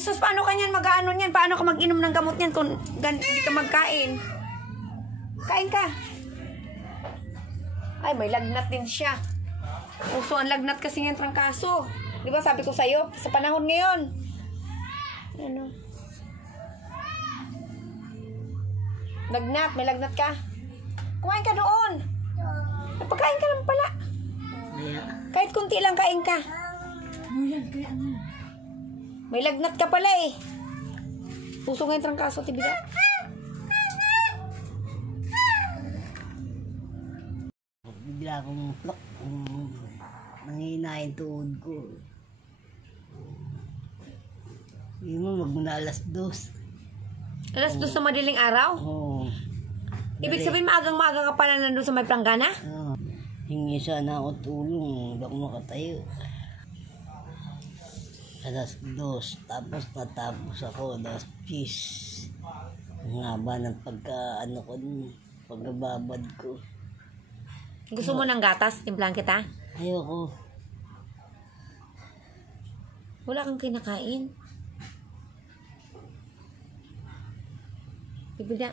sus, paano ka niyan mag-ano niyan? Paano ka mag-inom ng gamot niyan kung hindi ka magkain? Kain ka. Ay, may lagnat din siya. Uso ang lagnat kasi ng trangkaso. Di ba sabi ko sa'yo, sa panahon ngayon. Ano? Lagnat, may lagnat ka. Kumain ka doon. Napagkain ka lang pala. Kahit kunti lang kain ka. May lagnat ka pala eh. Puso nga yung trangkaso, tibiga. Bigla akong nanghihina yung tuhod ko. Hindi mo magmuna alas 2. Alas 2 sa madaling araw? Oo. Ibig sabihin maagang-maaga ka pala nandun sa may planggana? Oo. Hingi sana ako tulong. Hindi ako makatayo. Alas 2. Tapos natapos ako. Alas 10. Ang haba ng pagkababad ko. Gusto mo ng gatas? Timplang kita? Ayoko. Wala kang kinakain. Ibigay.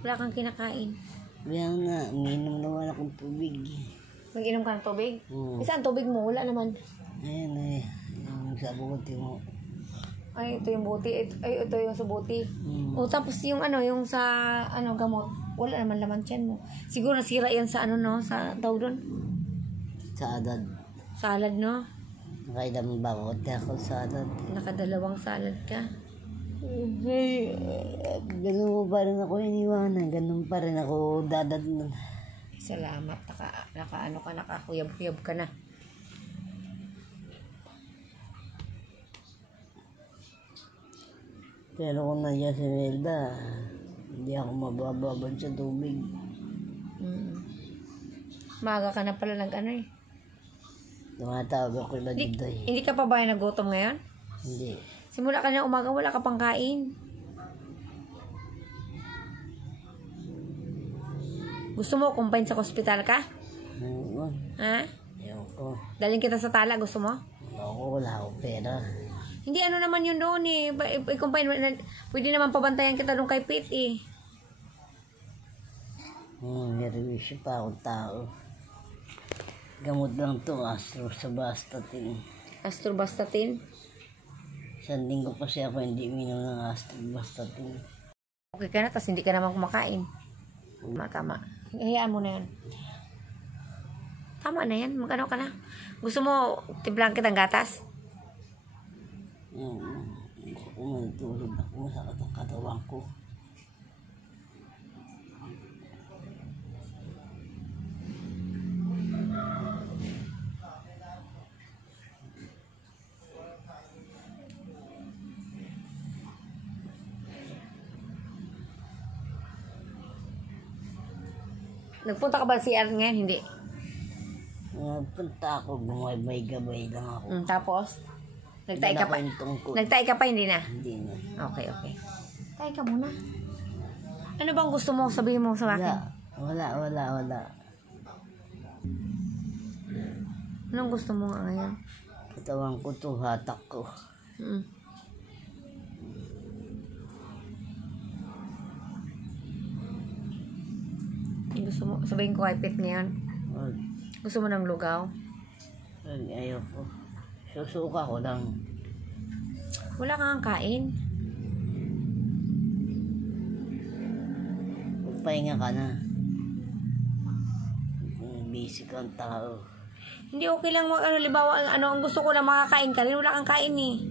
Wala kang kinakain. Kaya nga, umiinom naman akong tubig. Mag-inom ka ng tubig? Isa ang tubig mo? Wala naman. Ayan eh. Yung sa buti mo. Ay, ito yung buti. Ito yung sa buti. O tapos yung yung sa gamot. Wala naman laman tiyan mo. Siguro nasira yan sa sa tawag doon? Salad. Salad, no? Nakailang bakot ako salad. Nakadalawang salad ka. Ganun mo pa rin ako iniwanan. Ganun pa rin ako dadad. Salamat. Nakakuyab-kuyab ka na. Pero kung nandiyan si Nelda, hindi ako mabababad sa tubig. Maaga ka na pala Tumatawag ako na dito eh. Hindi ka pa ba nagutom ngayon? Hindi. Simula ka na umaga, wala ka pang kain. Gusto mo kumpain sa ospital ka? Oo. Ha? Ayoko. Daling kita sa tala, gusto mo? Ako, wala akong pera. Hindi, naman yun doon eh. I-combine, pwede naman pabantayan kita doon kay Pete eh. Nervisyo pa akong tao. Gamot lang to, Atorvastatin. Atorvastatin? 1 linggo kasi ako hindi minom ng Atorvastatin. Okay ka na, tapos hindi ka naman kumakain. Tama. Hayaan mo na yan. Tama na yan, magano ka na. Gusto mo, timplang kitang gatas? Kung matulog ako, masakit ang katawan ko. Nagpunta ka ba sa CR ngayon? Hindi. Nagpunta ako, gumay-gabay lang ako. Tapos? Nagtay ka pa? Nagtay ka pa, hindi na? Hindi na. Okay. Tay ka muna. Ano bang gusto mo sabihin mo sa akin? Wala. Anong gusto mo nga ngayon? Katawan ko to, hatak ko. Gusto mo, sabihin ko kay Pete ngayon? Gusto mo ng lugaw? Ayoko. Susuka ko lang. Wala kang kain. Magpahinga ka na. Busy kang tao. Hindi okay lang libawa, ang gusto ko lang makakain ka rin. Wala kang kain eh.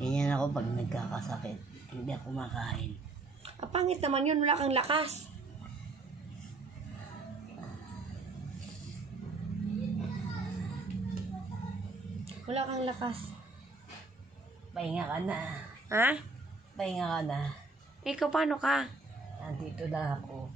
Ganyan ako pag nagkakasakit. Hindi ako makain. Pangit naman yun. Wala kang lakas. Wala kang lakas. Pahinga ka na. Ha? Pahinga ka na. Ikaw, paano ka? Nandito na ako.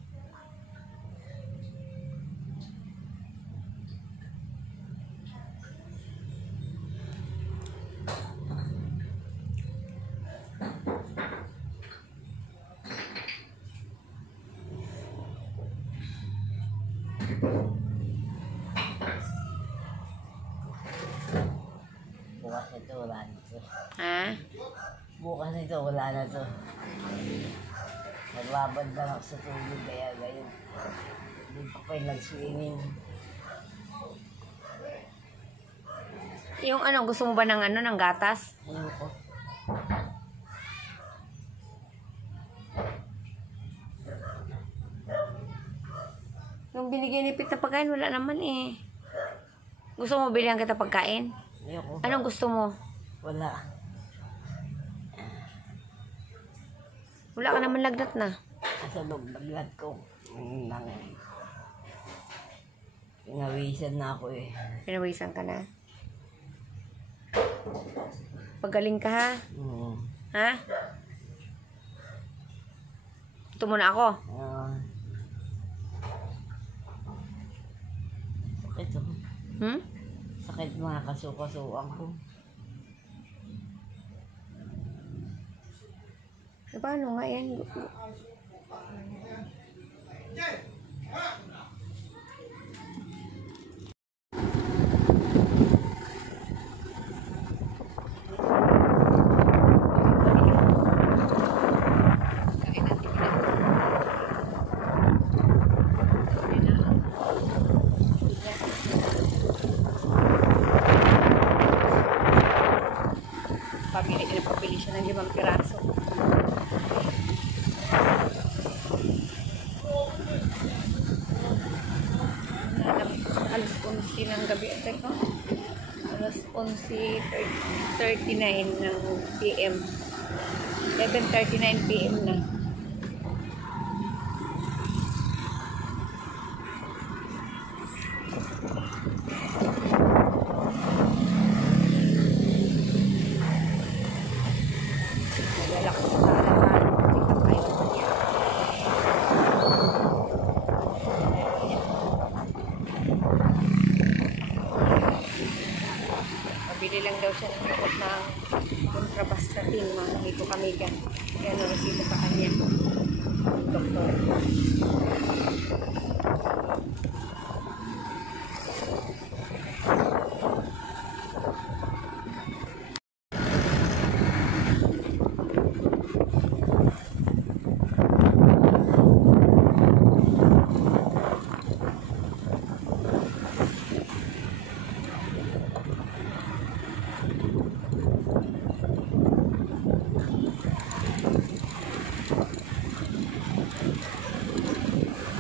Bukas ito, wala na to. Ha? Bukas nito, wala na to. Nagbabad lang ako sa tubig, kaya gayon. Hindi ko pa yung nag-swimming. Yung ano, gusto mo ba ng ano, ng gatas? Ayoko. Yung binigay ni Pete na pagkain, wala naman eh. Gusto mo bilihan kita pagkain? Ayoko. Anong gusto mo? Wala. Wala ka naman lagnat na. Sa loob ng lahat ko. Pinawisan na ako eh. Pinawisan ka na. Pagaling ka ha? Ha? Ito muna ako. Sakit ako. Sakit mga kasuka-suang ko. Paano nga yan? Pabili siya ng 5 piraso. Alas 11 ng gabi. Teka. Alas 11:39 ng PM. 11:39 PM na. Naglalak ko sa alasan. Pabili lang daw siya ng takot ng kontrabastatin, mga hiko kami dyan. Kaya naresito sa kanya. Doktor.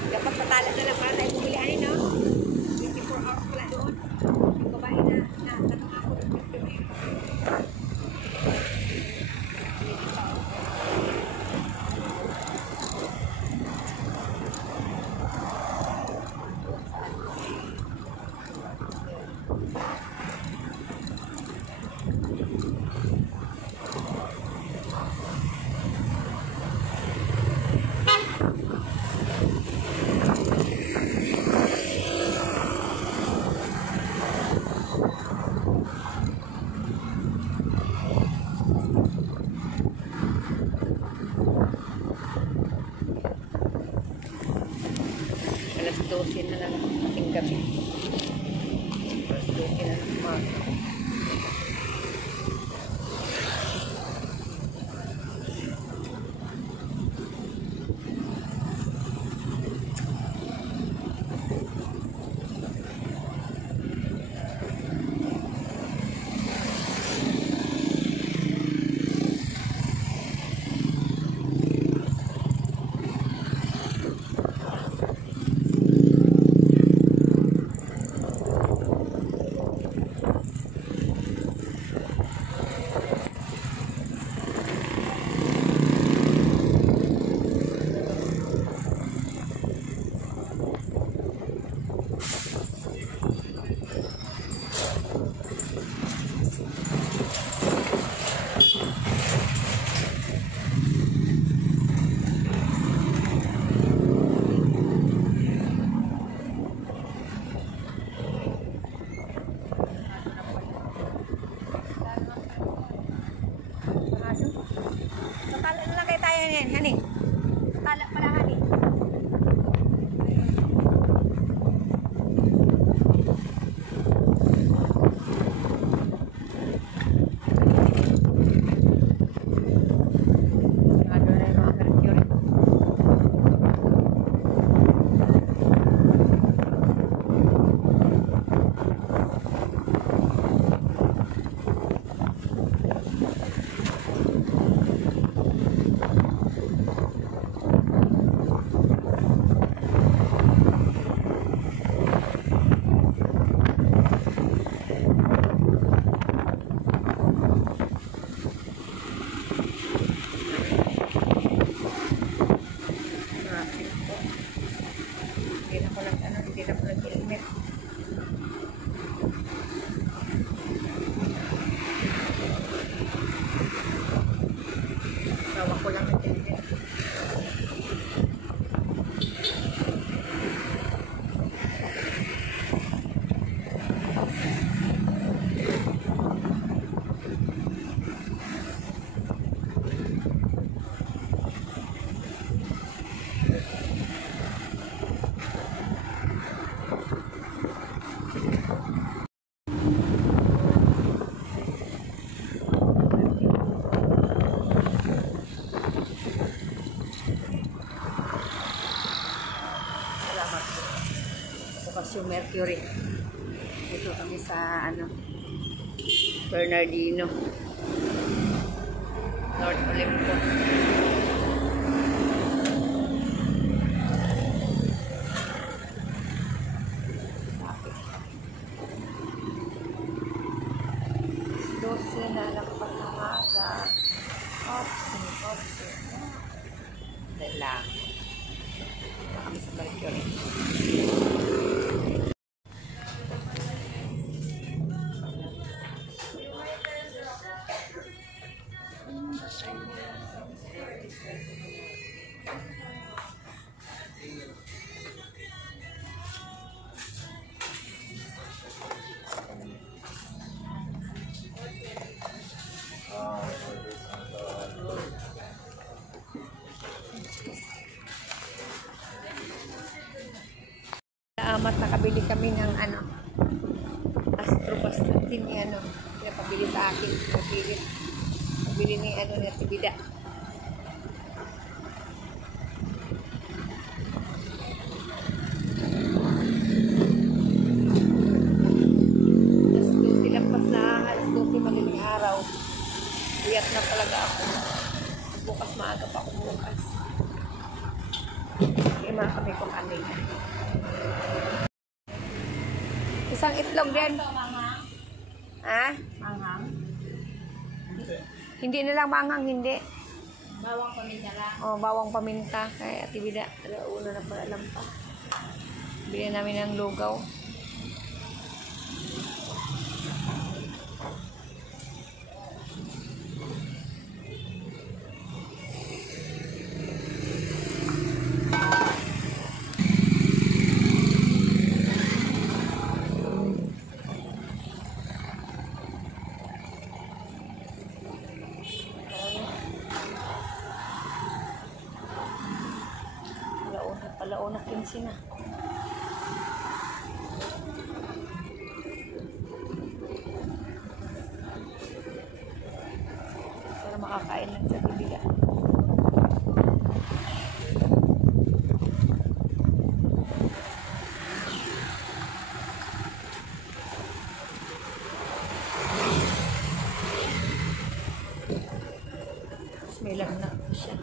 Dapat patala na lang para tayo bumili ano, no? 24 hours pala doon. Yung babae na tanong ako ng alas 12 na lang ating gabi. Alas 12 na lang umaga. Natala na lang kayo tayo yan, honey. Natala pala, honey. yung Mercury. Dito kami sa ano, Bernardino, North Olympus. Dose na lang pa sa maga. Opsin. Lang. Kami sa Mercury. Amat nakabili kami ng ano, Astrobastatin ni ano, pinapabili sa akin, pabili ni ano, ni Tibida. Alas 12 lampas na, alas 12 madaling araw. Buyat na talaga ako. Bukas maaga pa ako bukas. Kaya kami kung amin. Isang itlog din. Ha? Manghang? Hindi na lang manghang, hindi. Bawang paminta lang. Oh, bawang paminta. Kaya Tibida, una na pala lang pa. Bili namin ng lugaw. Alauna 15 na. Para makakain lang sa Tibida. May lagnat siya.